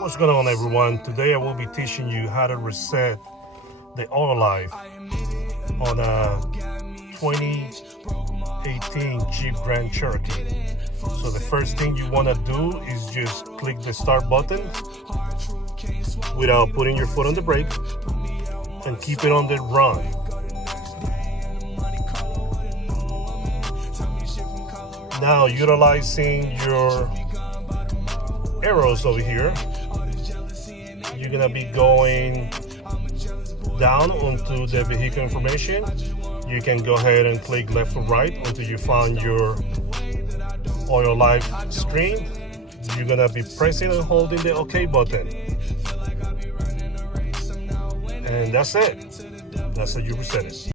What's going on, everyone? Today I will be teaching you how to reset the auto life on a 2018 Jeep Grand Cherokee. So the first thing you want to do is just click the start button without putting your foot on the brake and keep it on the run. Now, utilizing your arrows over here, you're gonna be going down onto the vehicle information. You can go ahead and click left or right until you find your oil life screen. You're gonna be pressing and holding the OK button, and that's it. That's how you reset it.